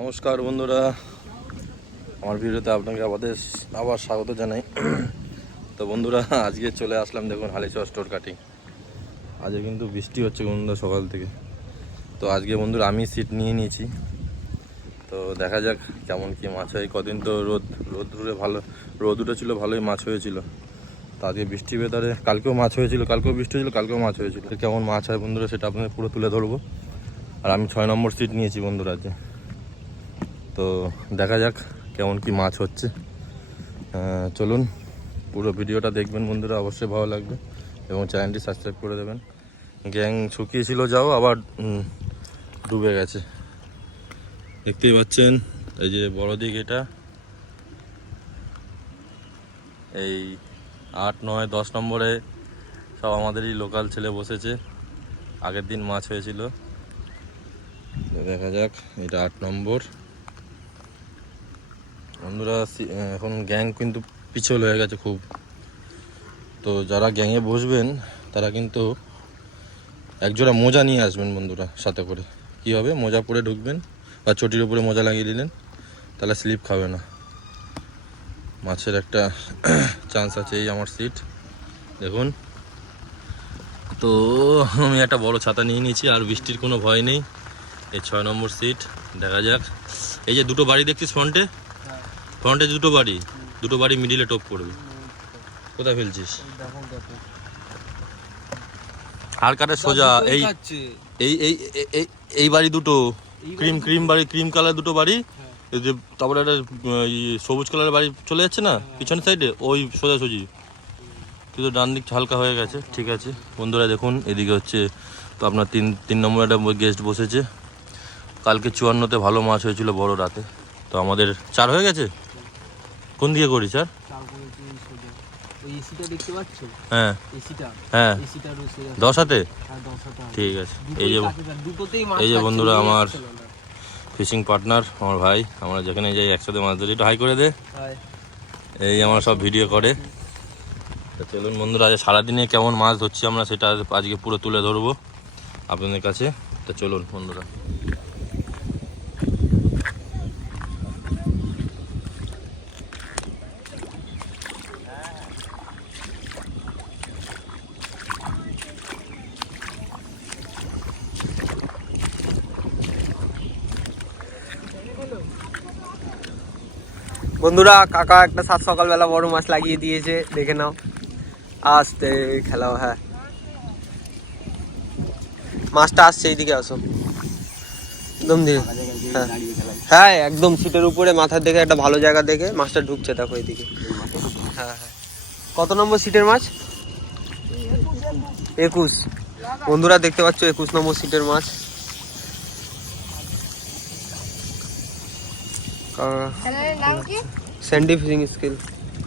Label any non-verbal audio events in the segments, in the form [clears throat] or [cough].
নমস্কার বন্ধুরা। আমার ভিডিওতে আপনাকে আমাদের আবার স্বাগত জানাই। তো বন্ধুরা, আজকে চলে আসলাম দেখুন হালিচর স্টোর কাটিং। আজকে কিন্তু বৃষ্টি হচ্ছে বন্ধুরা সকাল থেকে। তো আজকে বন্ধুরা আমি সিট নিয়ে নিয়েছি। তো দেখা যাক কেমন কি মাছ হয়। কদিন তো রোদ রোদ উঠে ভালো, রোদ উঠেছিল, ভালোই মাছ হয়েছিল। তো আজকে বৃষ্টি বেদারে কালকেও মাছ হয়েছিল, কালকেও বৃষ্টি হয়েছিল, কালকেও মাছ হয়েছিল। কেমন মাছ হয় বন্ধুরা সেটা আপনাদের পুরো তুলে ধরবো। আর আমি ছয় নম্বর সিট নিয়েছি বন্ধুরা আজকে। তো দেখা যাক কেমন কি মাছ হচ্ছে। চলুন, পুরো ভিডিওটা দেখবেন বন্ধুরা, অবশ্যই ভালো লাগবে এবং চ্যানেলটি সাবস্ক্রাইব করে দেবেন। গ্যাং শুকিয়েছিল, যাও, আবার ডুবে গেছে। দেখতেই পাচ্ছেন, এই যে বড় দিক এটা। এই আট, নয়, দশ নম্বরে সব আমাদেরই লোকাল ছেলে বসেছে। আগের দিন মাছ হয়েছিল। দেখা যাক, এটা আট নম্বর। বন্ধুরা এখন গ্যাং কিন্তু পিছল হয়ে গেছে খুব। তো যারা গ্যাংয়ে বসবেন, তারা কিন্তু একজোড়া মোজা নিয়ে আসবেন বন্ধুরা সাথে করে। কি হবে? মোজা পরে ঢুকবেন বা চটির উপরে মোজা লাগিয়ে দিলেন, তাহলে স্লিপ খাবে না। মাছের একটা [clears throat] চান্স আছে এই আমার সিট দেখুন। তো আমি একটা বড় ছাতা নিয়ে নিয়েছি, আর বৃষ্টির কোনো ভয় নেই। এই ছয় নম্বর সিট দেখা যাক। এই যে দুটো বাড়ি দেখছিস ফ্রন্টে ফ্রন্টে দুটো বাড়ি দুটো বাড়ি মিডিলে টপ করবে। কোথায় ফেলছিস? আর কাটে সোজা এই এই এই এই- বাড়ি দুটো ক্রিম ক্রিম বাড়ি ক্রিম কালার দুটো বাড়ি। এই যে তারপরে একটা সবুজ কালারের বাড়ি চলে যাচ্ছে না? পিছনের সাইডে ওই সোজাসুজি। কিন্তু ডান দিক হালকা হয়ে গেছে ঠিক আছে। বন্ধুরা দেখুন এদিকে হচ্ছে তো আপনার তিন তিন নম্বর একটা গেস্ট বসেছে। কালকে চুয়ান্নতে ভালো মাছ হয়েছিল বড় রাতে। তো আমাদের চার হয়ে গেছে? কোন দিকে করি স্যার? হ্যাঁ। হ্যাঁ। দশ হাতে আছে। ঠিক আছে। এই যে এই যে বন্ধুরা আমার-। ফিশিং পার্টনার আমার ভাই আমরা যেখানে যাই একসাথে মাছ ধরি। একটু হাই করে দে। এই আমার সব ভিডিও করে। চলুন বন্ধুরা আজ সারাদিনে কেমন মাছ ধরছি আমরা সেটা আজকে পুরো তুলে ধরবো আপনাদের কাছে। তো চলুন বন্ধুরা। বন্ধুরা, কাকা একটা সাত সকালবেলা বড় মাছ লাগিয়ে দিয়েছে, দেখে নাও। আসতে, খেলাও হ্যাঁ। মাছটা আসছে এইদিকে, আসো। একদম হ্যাঁ। হ্যাঁ একদম সিটের উপরে, মাথার দেখে একটা ভালো জায়গা দেখে মাছটা ঢুকছে, দেখো এইদিকে। হ্যাঁ হ্যাঁ। কত নম্বর সিটের মাছ? একুশ। বন্ধুরা, দেখতে পাচ্ছ একুশ নম্বর সিটের মাছ। আহ, চ্যানেলের নাম কি স্যান্ডি ফিশিং স্কিল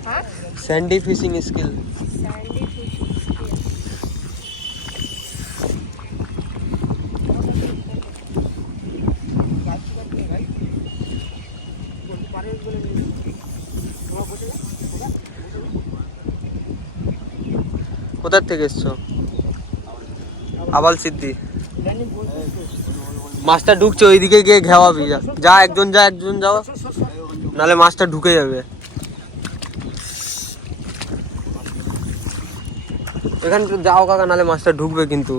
হ্যাঁ Sandy fishing skill Sandy fish কোথার থেকে এসছো? আবাল সিদ্ধি। মাছটা ঢুকছে ওইদিকে গিয়ে ঘেওয়াবি। যা যা একজন যা একজন যাও। নালে মাছটা ঢুকে যাবে। এখানে একটু যাও কাকা নালে মাছটা ঢুকবে কিন্তু।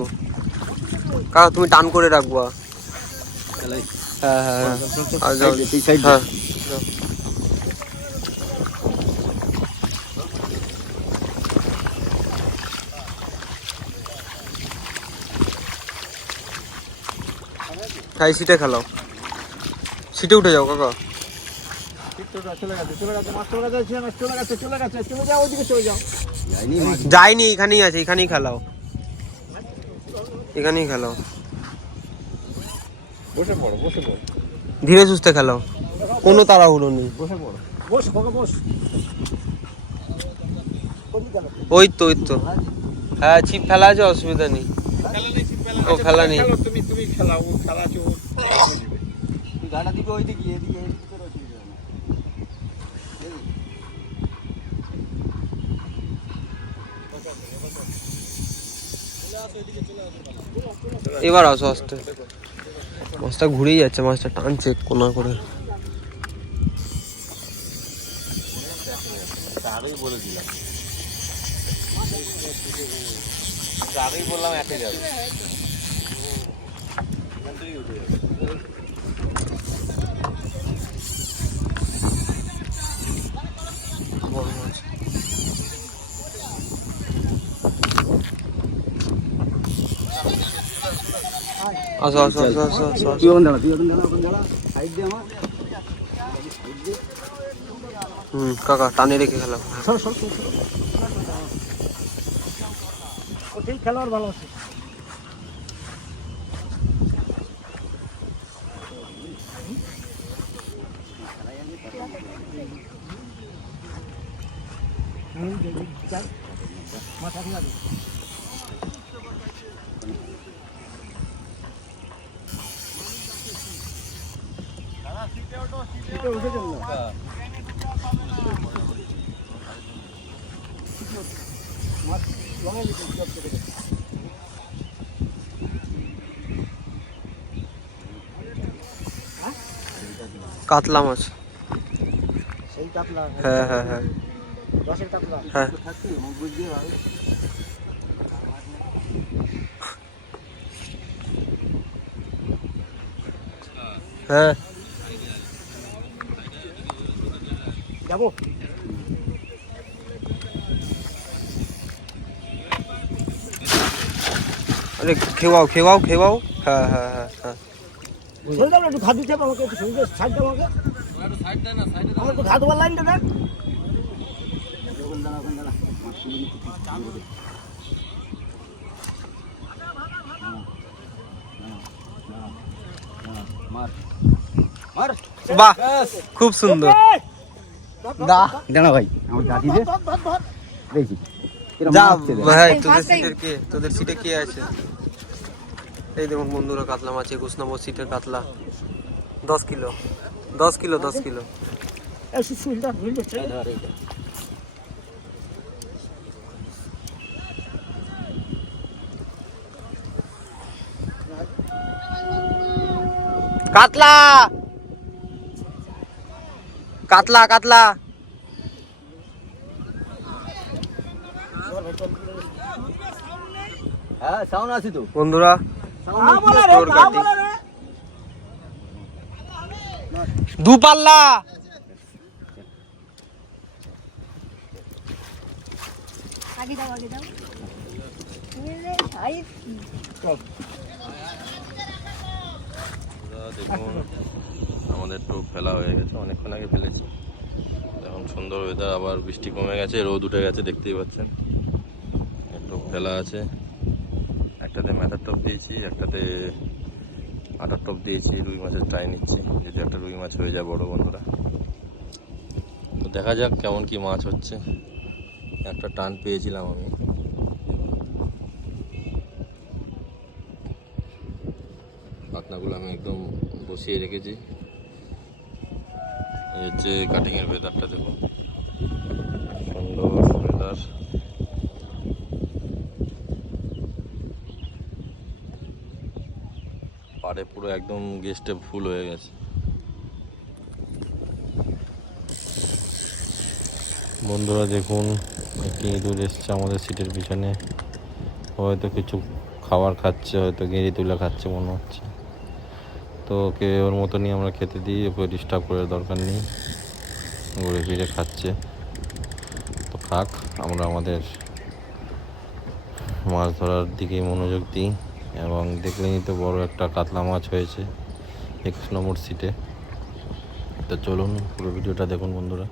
কাকা তুমি টান করে রাখবা। হ্যাঁ হ্যাঁ হ্যাঁ। হ্যাঁ। হ্যাঁ সিটে খেলাও। সিটে উঠে যাও কাকা। যাইনি এখানেই আছে এখানেই খেলাও। এখানেই খেলাও। বসে পড়ো বসে পড়ো। ধীরে সুস্থে খেলাও। কোনো তাড়াহুড়ো নেই। বসে পড়ো। বস ওই তো ওই তো। হ্যাঁ ছিপ ফেলা আছে অসুবিধা নেই। ও খেলা নেই। তুমি তুমি খেলাও খেলা আছে গাড়া ওই দিকে এদিকে। এবার আসো আস্তে। মাছটা ঘুরেই যাচ্ছে, মাছটা টানছে কোনা করে। বলে দিলাম আগেই বললাম একে যাবে বড় মাছ আসো আসো আসো আসো আসো আসো। হুম কাকা টানে রেখে খেলাম খেলোয়াড় ভালো আছে। কাতলা মাছ। সেই কাতলা। হ্যাঁ হ্যাঁ হ্যাঁ। দশের কাতলা। হ্যাঁ। হ্যাঁ। যাব। আরে খেওয়াও খেওয়াও খেওয়াও। হ্যাঁ হ্যাঁ হ্যাঁ হ্যাঁ। চলে যাব একটু দিতে হবে আমাকে একটু সঙ্গে সাইড দাও আমাকে। আমার একটু দেওয়ার লাইনটা দেখ। বাহ খুব সুন্দর। দা। দাঁড়া ভাই আমার জাতি দে। ধর ধর ধর। দেখি যা ভাই তোদের সিটের কে? তোদের সিটে কে আছে? এই দেখুন বন্ধুরা কাতলা মাছ একুশ নম্বর সিটের কাতলা। দশ কিলো। দশ কিলো দশ কিলো। কাতলা! কাতলা কাতলা। হ্যাঁ সাউন্ড আছে তো। বন্ধুরা বলে রে তোর কাটি বলে রে। দু পাল্লা আগে দাও আগে দাও। এ রে, ভাই, বন্ধুরা দেখুন। টোপ ফেলা হয়ে গেছে, অনেকক্ষণ আগে ফেলেছি। এখন সুন্দর ওয়েদার আবার বৃষ্টি কমে গেছে, রোদ উঠে গেছে, দেখতেই পাচ্ছেন। এই টোপ ফেলা আছে। একটাতে ম্যাথার টপ দিয়েছি, একটাতে আটার টপ দিয়েছি, রুই মাছের ট্রাই নিচ্ছি। যদি একটা রুই মাছ হয়ে যায়, বড় বন্ধুরা। তো দেখা যাক কেমন কি মাছ হচ্ছে। একটা টান পেয়েছিলাম আমি। পাতনাগুলো আমি একদম বসিয়ে রেখেছি। এই হচ্ছে কাটিংয়ের ওয়েদারটা দেখুন সুন্দর ওয়েদার পাড়ে পুরো একদম গেস্টে ফুল হয়ে গেছে। বন্ধুরা দেখুন, একটি ইঁদুর এসছে আমাদের সিটের পিছনে। হয়তো কিছু খাবার খাচ্ছে, হয়তো গেঁড়ি তুলে খাচ্ছে, মনে হচ্ছে। তো ওকে ওর মতনই আমরা খেতে দিই, ওকে ডিস্টার্ব করার দরকার নেই। ঘুরে ফিরে খাচ্ছে। তো খাক, আমরা আমাদের মাছ ধরার দিকেই মনোযোগ দিই। এবং দেখলেই তো বড় একটা কাতলা মাছ হয়েছে একুশ নম্বর সিটে। তো চলুন পুরো ভিডিওটা দেখুন বন্ধুরা।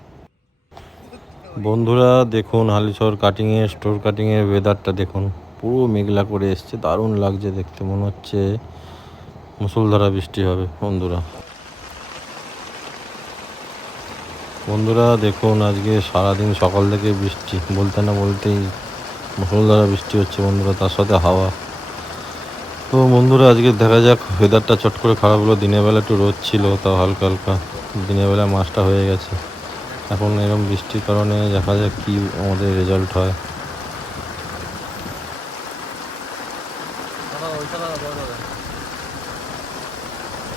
বন্ধুরা, দেখুন হালিশহর কাটিংয়ে স্টোর কাটিংয়ের ওয়েদারটা দেখুন। পুরো মেঘলা করে এসছে, দারুণ লাগছে দেখতে, মনে হচ্ছে মুসুলধারা বৃষ্টি হবে, বন্ধুরা। বন্ধুরা, দেখুন, আজকে সারাদিন সকাল থেকে বৃষ্টি, বলতে না বলতেই মুসলধারা বৃষ্টি হচ্ছে, বন্ধুরা, তার সাথে হাওয়া। তো বন্ধুরা, আজকে দেখা যাক ওয়েদারটা চট করে খারাপ হলো, দিনের বেলা একটু রোদ ছিল, তাও হালকা হালকা। দিনের বেলা মাছটা হয়ে গেছে। এখন এরকম বৃষ্টির কারণে দেখা যাক কী আমাদের রেজাল্ট হয়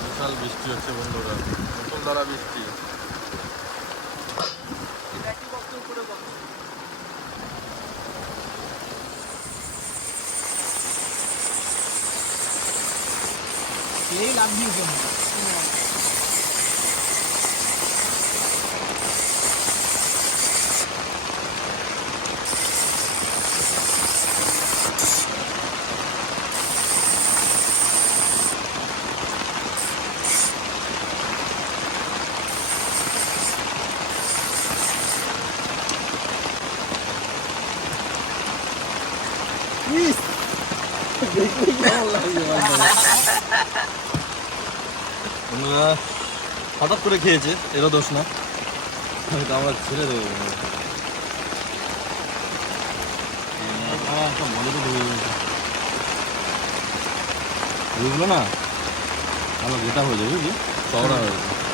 বিশাল বৃষ্টি হচ্ছে বন্ধুরা মুসলধারা বৃষ্টি এই লাভ দিয়েছে বন্ধুরা হঠাৎ করে খেয়েছে, এরও দোষ না। হয়তো আমরা ছেড়ে দেবো। মনে তো ঢুকে বুঝলো না? আমার যেটা হয়ে যাবে, বুঝলি? চওড়া হয়ে যাবে।